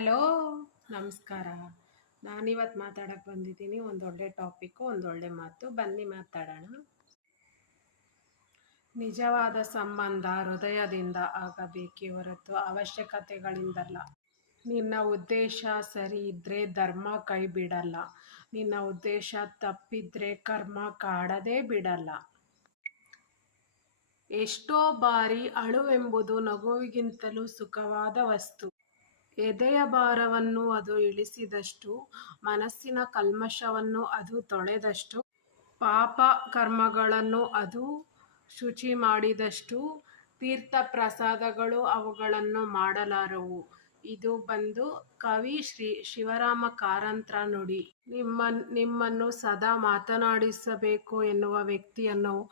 Hello, ನಮಸ್ಕಾರ. ನಾನಿವತ್ತು ಮಾತಾಡಕ್ಕೆ ಬಂದಿದ್ದೀನಿ. ಒಂದೊಳ್ಳೆ ಟಾಪಿಕ್ಕು, ಒಂದೊಳ್ಳೆ ಮಾತು. ಬನ್ನಿ ಮಾತಾಡೋಣ. ನಿಜವಾದ ಸಂಬಂಧ ಹೃದಯದಿಂದ ಆಗಬೇಕೇ ಹೊರತು ಅವಶ್ಯಕತೆಗಳಿಂದಲ್ಲ. ನಿನ್ನ ಉದ್ದೇಶ ಸರಿ ಇದ್ದರೆ ಧರ್ಮ ಕೈ ಬಿಡಲ್ಲ. ನಿನ್ನ ಉದ್ದೇಶ ತಪ್ಪಿದ್ರೆ ಕರ್ಮ ಕಾಡದೇ ಬಿಡಲ್ಲ. ಎಷ್ಟೋ ಬಾರಿ ಅಳುವೆಂಬುದು ನಗುವಿಗಿಂತಲೂ ಸುಖವಾದ ವಸ್ತು. ಎದೆಯ ಭಾರವನ್ನು ಅದು ಇಳಿಸಿದಷ್ಟು, ಮನಸ್ಸಿನ ಕಲ್ಮಶವನ್ನು ಅದು ತೊಳೆದಷ್ಟು, ಪಾಪ ಕರ್ಮಗಳನ್ನು ಅದು ಶುಚಿ ಮಾಡಿದಷ್ಟು, ತೀರ್ಥ ಪ್ರಸಾದಗಳು ಅವುಗಳನ್ನು ಮಾಡಲಾರವು. ಇದು ಬಂದು ಕವಿ ಶ್ರೀ ಶಿವರಾಮ ಕಾರಂತರ ನುಡಿ. ನಿಮ್ಮನ್ನು ಸದಾ ಮಾತನಾಡಿಸಬೇಕು ಎನ್ನುವ ವ್ಯಕ್ತಿಯನ್ನು,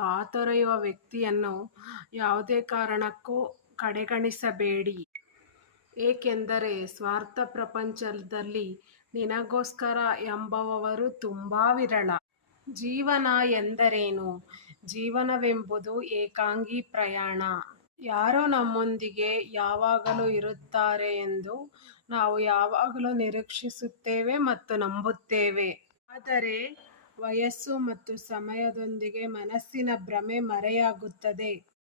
ಹಾತೊರೆಯುವ ವ್ಯಕ್ತಿಯನ್ನು ಯಾವುದೇ ಕಾರಣಕ್ಕೂ ಕಡೆಗಣಿಸಬೇಡಿ. ಏಕೆಂದರೆ ಸ್ವಾರ್ಥ ಪ್ರಪಂಚದಲ್ಲಿ ನಿನಗೋಸ್ಕರ ಎಂಬುವವರು ತುಂಬಾ ವಿರಳ. ಜೀವನ ಎಂದರೇನು? ಜೀವನವೆಂಬುದು ಏಕಾಂಗಿ ಪ್ರಯಾಣ. ಯಾರೋ ನಮ್ಮೊಂದಿಗೆ ಯಾವಾಗಲೂ ಇರುತ್ತಾರೆ ಎಂದು ನಾವು ಯಾವಾಗಲೂ ನಿರೀಕ್ಷಿಸುತ್ತೇವೆ ಮತ್ತು ನಂಬುತ್ತೇವೆ. ಆದರೆ ವಯಸ್ಸು ಮತ್ತು ಸಮಯದೊಂದಿಗೆ ಮನಸ್ಸಿನ ಭ್ರಮೆ ಮರೆಯಾಗುತ್ತದೆ.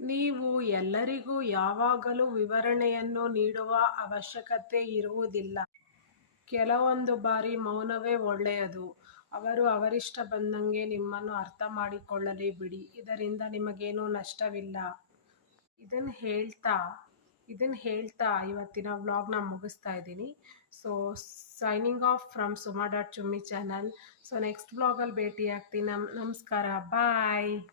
ನೀವು ಎಲ್ಲರಿಗೂ ಯಾವಾಗಲೂ ವಿವರಣೆಯನ್ನು ನೀಡುವ ಅವಶ್ಯಕತೆ ಇರುವುದಿಲ್ಲ. ಕೆಲವೊಂದು ಬಾರಿ ಮೌನವೇ ಒಳ್ಳೆಯದು. ಅವರು ಅವರಿಷ್ಟ ಬಂದಂಗೆ ನಿಮ್ಮನ್ನು ಅರ್ಥ ಮಾಡಿಕೊಳ್ಳಲಿ ಬಿಡಿ. ಇದರಿಂದ ನಿಮಗೇನೂ ನಷ್ಟವಿಲ್ಲ. ಇದನ್ನು ಹೇಳ್ತಾ ಇವತ್ತಿನ ವ್ಲಾಗ್ನ ಮುಗಿಸ್ತಾ ಇದ್ದೀನಿ. ಸೊ ಸೈನಿಂಗ್ ಆಫ್ ಫ್ರಮ್ ಸುಮಾ.ಚುಮ್ಮಿ ಚಾನಲ್. ಸೊ ನೆಕ್ಸ್ಟ್ ವ್ಲಾಗಲ್ಲಿ ಭೇಟಿ ಆಗ್ತೀನಿ. ನಮಸ್ಕಾರ, ಬಾಯ್.